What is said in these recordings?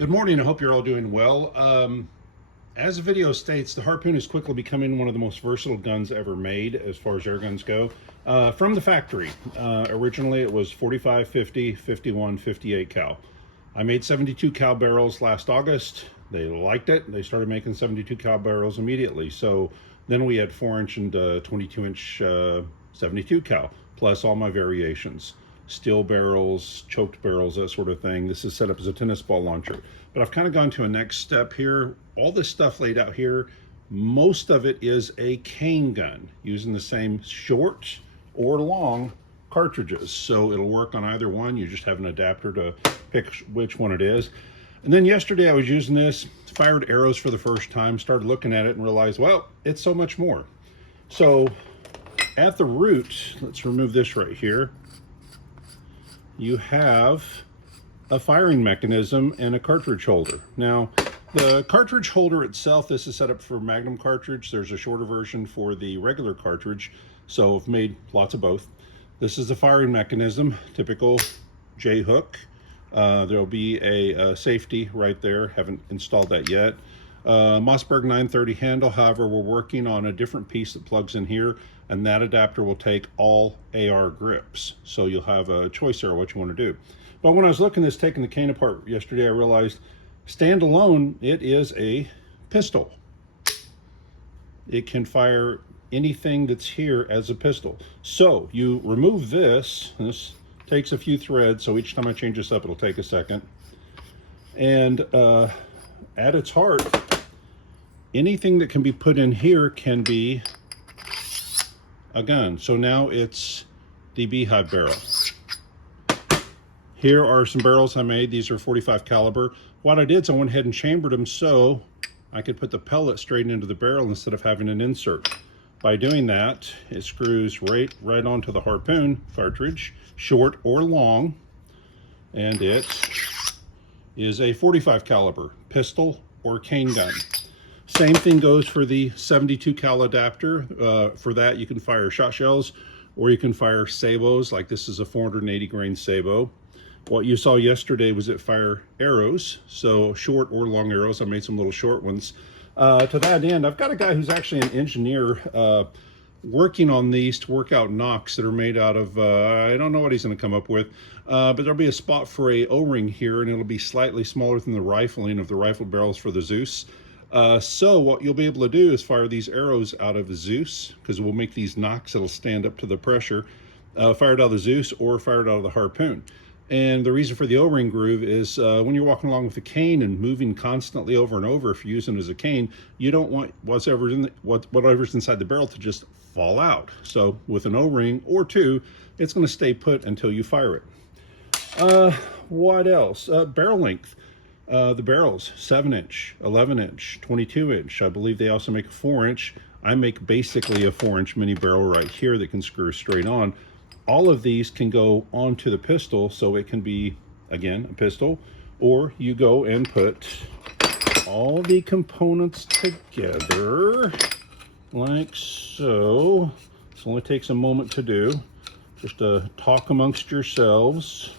Good morning. I hope you're all doing well. As the video states, the Harpoon is quickly becoming one of the most versatile guns ever made as far as air guns go. From the factory, originally it was 45, 50, 51, 58 cal. I made 72 cal barrels last August. They liked it. They started making 72 cal barrels immediately. So then we had 4-inch and 22-inch 72 cal, plus all my variations. Steel barrels, choked barrels, that sort of thing. This is set up as a tennis ball launcher. But I've kind of gone to a next step here. All this stuff laid out here, most of it is a cane gun using the same short or long cartridges. So it'll work on either one. You just have an adapter to pick which one it is. And then yesterday I was using this, fired arrows for the first time, started looking at it and realized, well, it's so much more. So at the root, let's remove this right here. You have a firing mechanism and a cartridge holder. Now, the cartridge holder itself, this is set up for Magnum cartridge. There's a shorter version for the regular cartridge, so I've made lots of both. This is the firing mechanism, typical J hook. There'll be a safety right there, haven't installed that yet. Mossberg 930 handle, however, we're working on a different piece that plugs in here, and that adapter will take all AR grips. So you'll have a choice there what you want to do. But when I was looking at this, taking the cane apart yesterday, I realized standalone, it is a pistol. It can fire anything that's here as a pistol. So you remove this, and this takes a few threads, so each time I change this up, it'll take a second. And at its heart, anything that can be put in here can be a gun. So now it's the beehive barrel. Here are some barrels I made. These are 45 caliber. What I did is I went ahead and chambered them so I could put the pellet straight into the barrel instead of having an insert. By doing that, it screws right onto the Harpoon cartridge, short or long, and it is a 45 caliber pistol or cane gun. Same thing goes for the 72 cal adapter. For that, you can fire shot shells or you can fire sabos, like this is a 480 grain sabo. What you saw yesterday was it fire arrows, so short or long arrows. I made some little short ones. To that end, I've got a guy who's actually an engineer working on these to work out nocks that are made out of, I don't know what he's going to come up with, but there'll be a spot for a O-ring here, and it'll be slightly smaller than the rifling of the rifle barrels for the Zeus. So what you'll be able to do is fire these arrows out of the Zeus, because we'll make these nocks that'll stand up to the pressure, fired out of the Zeus or fired out of the Harpoon. And the reason for the O-ring groove is when you're walking along with a cane and moving constantly over and over, if you're using it as a cane, you don't want whatever's inside the barrel to just fall out. So with an O-ring or two, it's going to stay put until you fire it. What else? Barrel length. The barrels, 7-inch, 11-inch, 22-inch. I believe they also make a 4-inch. I make basically a 4-inch mini barrel right here that can screw straight on. All of these can go onto the pistol, so it can be, again, a pistol, or you go and put all the components together like so. This only takes a moment to do. Just talk amongst yourselves.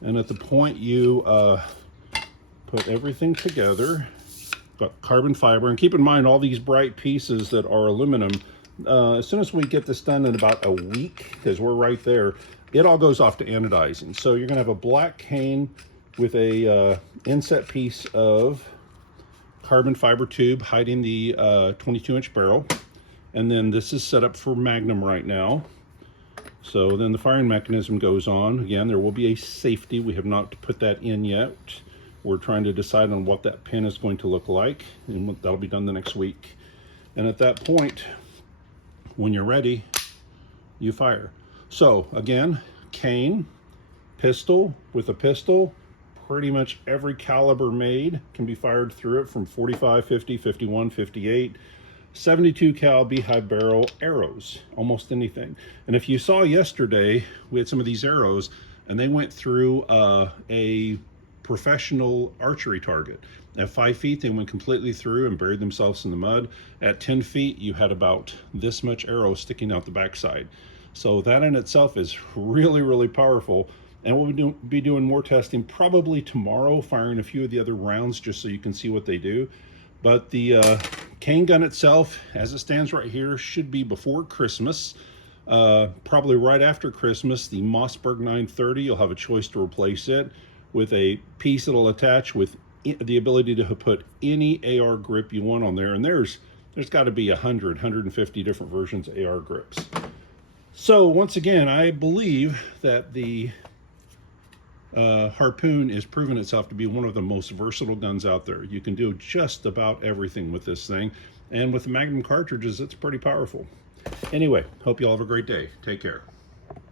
And at the point you put everything together, got carbon fiber, and keep in mind all these bright pieces that are aluminum. As soon as we get this done in about a week, because we're right there, it all goes off to anodizing. So you're going to have a black cane with a inset piece of carbon fiber tube hiding the 22-inch barrel. And then this is set up for Magnum right now. So then the firing mechanism goes on. Again, there will be a safety. We have not put that in yet. We're trying to decide on what that pin is going to look like, and that'll be done the next week. And at that point, when you're ready, you fire. So again, cane, pistol with a pistol, pretty much every caliber made can be fired through it, from 45, 50, 51, 58, 72 cal beehive barrel arrows, almost anything. And if you saw yesterday, we had some of these arrows and they went through a professional archery target. At 5 feet, they went completely through and buried themselves in the mud. At 10 feet, you had about this much arrow sticking out the backside. So that in itself is really, really powerful. And we'll be doing more testing probably tomorrow, firing a few of the other rounds just so you can see what they do. But the cane gun itself, as it stands right here, should be before Christmas. Probably right after Christmas, the Mossberg 930, you'll have a choice to replace it with a piece that'll attach with the ability to put any AR grip you want on there. And there's got to be 150 different versions of AR grips. So once again, I believe that the Harpoon is proving itself to be one of the most versatile guns out there. You can do just about everything with this thing. And with the Magnum cartridges, it's pretty powerful. Anyway, hope you all have a great day. Take care.